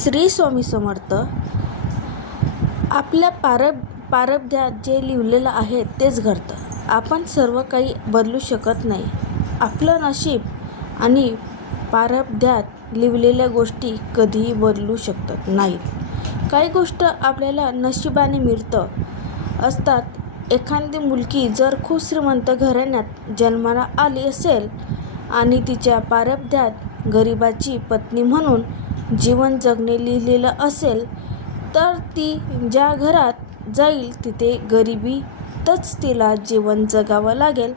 श्री स्वामी समर्थ. आपल्या प्रारब्धात जे लिहिलेलं आहे तेच घडतं. आपण सर्व काही बदलू शकत नाही. आपलं नशीब आणि प्रारब्धात लिहिलेल्या गोष्टी कधीही बदलू शकत नाहीत. काही गोष्ट आपल्याला नशिबाने मिळतं असतात. एखादी मुलगी जर खूप श्रीमंत घराण्यात जन्माला आली असेल आणि तिच्या प्रारब्धात गरिबाची पत्नी म्हणून जीवन जगणे लिहिलेलं असेल तर ती ज्या घरात जाईल तिथे गरिबीतच तिला जीवन जगावं लागेल.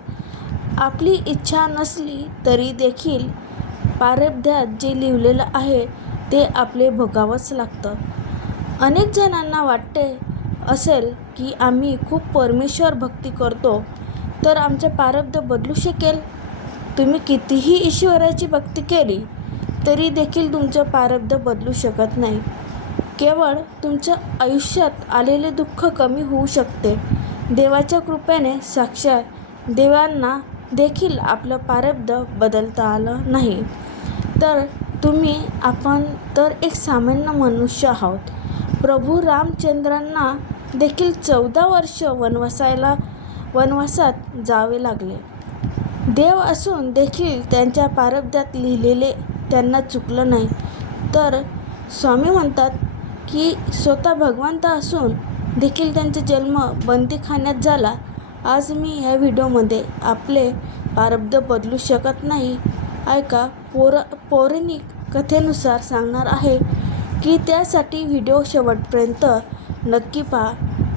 आपली इच्छा नसली तरी देखील प्रारब्धात जे लिहिलेलं आहे ते आपले भोगावंच लागतं. अनेक जणांना वाटते असेल की आम्ही खूप परमेश्वर भक्ती करतो तर आमचे प्रारब्ध बदलू शकेल. तुम्ही कितीही ईश्वराची भक्ती केली तरी देखील तुमचं प्रारब्ध बदलू शकत नाही. केवळ तुमच्या आयुष्यात आलेले दुःख कमी होऊ शकते. देवाच्या कृपेने साक्षात देवांना देखील आपलं प्रारब्ध बदलता आलं नाही तर आपण तर एक सामान्य मनुष्य आहोत. प्रभू रामचंद्रांना देखील 14 वर्ष वनवासात जावे लागले. देव असून देखील त्यांच्या प्रारब्धात लिहिलेले त्यांना चुकलं नाही. तर स्वामी म्हणतात की स्वतः भगवंत असून देखील त्यांचा जन्म बंदीखान्यात झाला. आज मी ह्या व्हिडिओमध्ये आपले प्रारब्ध बदलू शकत नाही ऐका पौराणिक कथेनुसार सांगणार आहे की त्यासाठी व्हिडिओ शेवटपर्यंत नक्की पहा.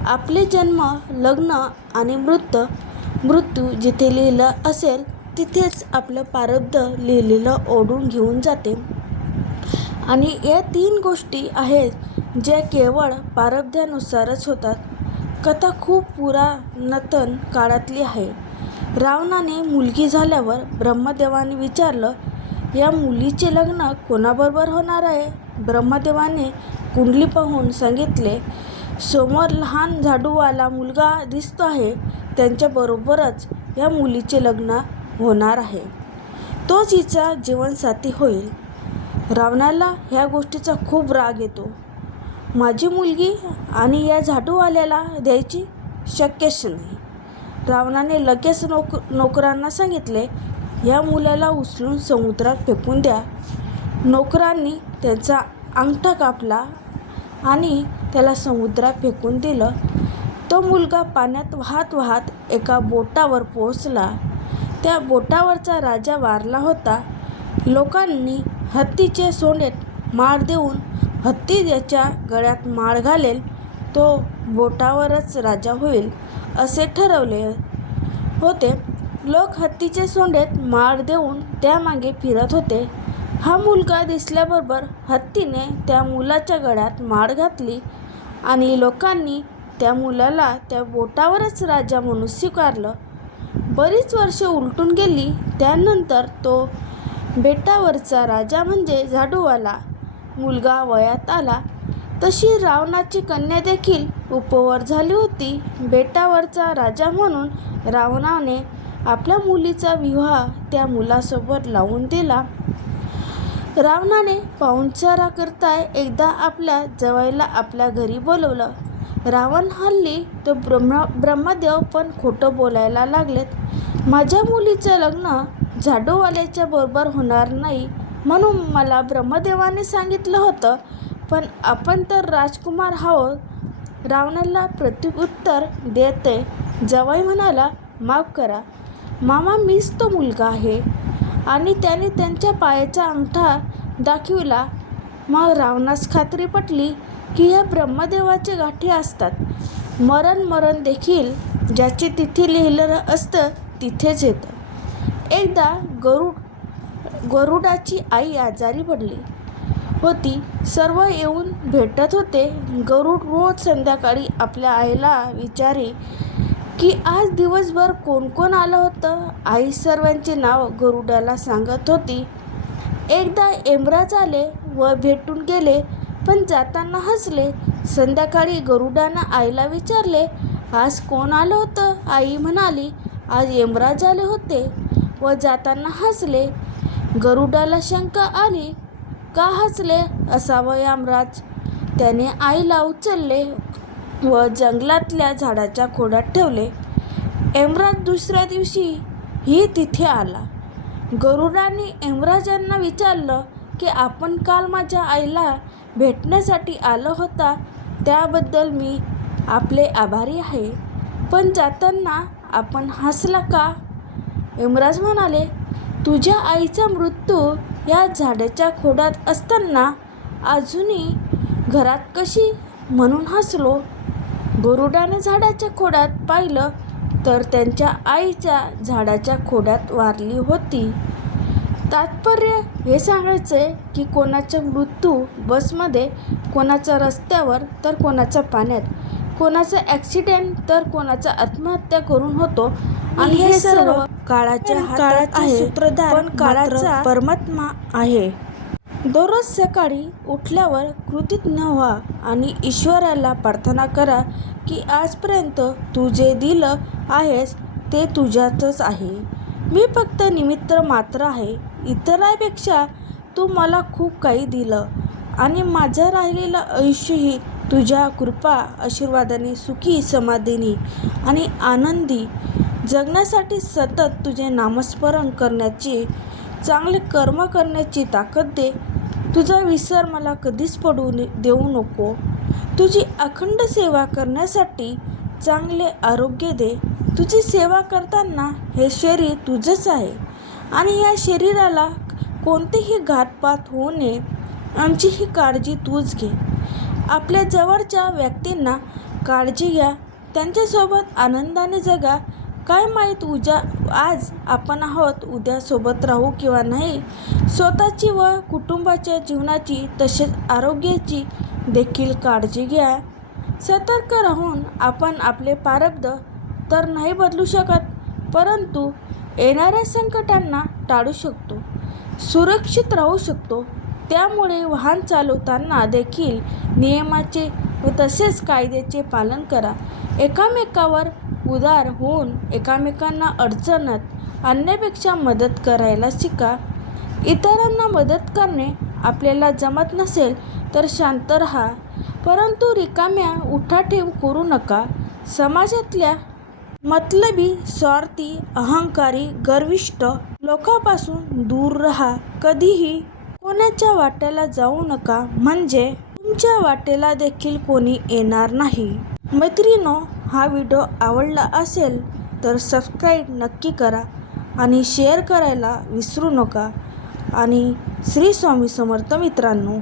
आपले जन्म, लग्न आणि मृत्यू जिथे लिहिलं असेल तिथेच आपलं प्रारब्ध लिहिलेलं ओढून घेऊन जाते. आणि या 3 गोष्टी आहेत ज्या केवळ प्रारब्धानुसारच होतात. कथा खूप पुरातन काळातली आहे. रावणाने मुलगी झाल्यावर ब्रह्मदेवाने विचारलं, या मुलीचे लग्न कोणाबरोबर होणार आहे? ब्रह्मदेवाने कुंडली पाहून सांगितले, समोर लहान झाडूवाला मुलगा दिसतो आहे त्यांच्याबरोबरच या मुलीचे लग्न होणार आहे. तोच हिचा जीवनसाथी होईल. रावणाला ह्या गोष्टीचा खूप राग येतो. माझी मुलगी आणि या झाडूवाल्याला द्यायची शक्यच नाही. रावणाने लगेच नोकरांना सांगितले, या मुलाला उचलून समुद्रात फेकून द्या. नोकरांनी त्याचा अंगठा कापला आणि त्याला समुद्रात फेकून दिलं. तो मुलगा पाण्यात वाहत वाहत एका बोटावर पोहोचला. त्या बोटावरचा राजा वारला होता. लोकांनी हत्तीचे सोंडेत माळ देऊन हत्ती ज्याच्या गळ्यात माळ घालेल तो बोटावरच राजा होईल असे ठरवले होते. लोक हत्तीचे सोंडेत माळ देऊन त्यामागे फिरत होते. हा मुलगा दिसल्याबरोबर हत्तीने त्या मुलाच्या गळ्यात माळ घातली आणि लोकांनी त्या मुलाला त्या बोटावरच राजा म्हणून स्वीकारलं. बरीच वर्ष उलटून गेली. त्यानंतर तो बेटावरचा राजा म्हणजे झाडूवाला मुलगा वयात आला. तशी रावणाची कन्या देखील उपवर झाली होती. बेटावरचा राजा म्हणून रावणाने आपल्या मुलीचा विवाह त्या मुलासोबत लावून दिला. रावणाने पाहुणचारा करता एकदा आपल्या जावयाला आपल्या घरी बोलवलं. रावण हल्ली तो ब्रह्मदेव पण खोटं बोलायला लागलेत. माझ्या मुलीचं लग्न झाडूवाल्याच्या बरोबर होणार नाही म्हणून मला ब्रह्मदेवाने सांगितलं होतं, पण आपण तर राजकुमार आहोत. रावणाला प्रत्युत्तर देते जावई म्हणाला, माफ करा मामा, मीच तो मुलगा आहे. आणि त्याने त्यांच्या पायाचा अंगठा दाखविला. मग रावणास खात्री पटली की ह्या ब्रह्मदेवाचे गाठी असतात. मरण देखील ज्याचे तिथे लिहिलेलं असतं तिथेच येतं. एकदा गरुडाची आई आजारी पडली होती. सर्व येऊन भेटत होते. गरुड रोज संध्याकाळी आपल्या आईला विचारे की आज दिवसभर कोण कोण आलं होतं. आई सर्वांचे नाव गरुडाला सांगत होती. एकदा यमराज आले व भेटून गेले पण जाताना हसले. संध्याकाळी गरुडानं आईला विचारले, आज कोण आलं होतं? आई म्हणाली, आज यमराज आले होते व जाताना हसले. गरुडाला शंका आली, का हसले असावं यमराज. त्याने आईला उचलले व जंगलातल्या झाडाच्या खोडात ठेवले. यमराज दुसऱ्या दिवशी ही तिथे आला. गरुडाने यमराजांना विचारलं की आपण काल माझ्या आईला भेटण्यासाठी आलो होता त्याबद्दल मी आपले आभारी आहे, पण जाताना आपण हसला का? यमराज म्हणाले, तुझ्या आईचा मृत्यू या झाडाच्या खोडात असताना अजूनही घरात कशी म्हणून हसलो. गरुडाने झाडाच्या खोडात पाहिलं तर त्यांच्या आईच्या झाडाच्या खोडात वारली होती. तात्पर्य हे सांगायचे की कोणाचा मृत्यू बसमध्ये, कोणाचा रस्त्यावर तर कोणाचा पाण्यात, कोणाचा ॲक्सिडेंट तर कोणाचा आत्महत्या करून होतो. आणि हे सर्व काळाच्या हातात आहे, पण काळाचा परमात्मा आहे. दररोज सकाळी उठल्यावर कृतज्ञ व्हा आणि ईश्वराला प्रार्थना करा की आजपर्यंत तू जे दिलं आहेस ते तुझ्याचंच आहे. मी फक्त निमित्त मात्र आहे. इतरांपेक्षा तू मला खूप काही दिलं आणि माझं राहिलेलं आयुष्यही तुझ्या कृपा आशीर्वादाने सुखी समाधानी आणि आनंदी जगण्यासाठी सतत तुझे नामस्मरण करण्याची, चांगले कर्म करण्याची ताकद दे. तुझा विसर मला कधीच पडू देऊ नको. तुझी अखंड सेवा करण्यासाठी चांगले आरोग्य दे. तुझी सेवा करताना हे शरीर तुझंच आहे आणि या शरीराला कोणतेही घातपात होऊ नये आमची ही काळजी तूच घे. आपल्या जवळच्या व्यक्तींना काळजी घ्या, त्यांच्यासोबत आनंदाने जगा. काय माहीत आज आपण आहोत, उद्या सोबत राहू किंवा नाही. स्वतःची व कुटुंबाच्या जीवनाची तसेच आरोग्याची देखील काळजी घ्या. सतर्क राहून आपण आपले प्रारब्ध तर नाही बदलू शकत, परंतु येणाऱ्या संकटांना टाळू शकतो, सुरक्षित राहू शकतो. त्यामुळे वाहन चालवताना देखील नियमाचे व तसेच कायद्याचे पालन करा. एकामेकावर उदार होऊन एकमेकांना अडचणीत आणण्यापेक्षा मदत करायला शिका. इतरांना मदत करणे आपल्याला जमत नसेल तर शांत राहा, परंतु रिकाम्या उठाठेव करू नका. समाजातल्या मतलबी, स्वार्थी, अहंकारी, गर्विष्ठ लोकांपासून दूर राहा. कधीही कोणाच्या वाट्याला जाऊ नका, म्हणजे तुमच्या वाट्याला देखील कोणी येणार नाही. मैत्रिणींनो, हा व्हिडिओ आवडला असेल तर सबस्क्राईब नक्की करा आणि शेअर करायला विसरू नका. आणि श्री स्वामी समर्थ मित्रांनो.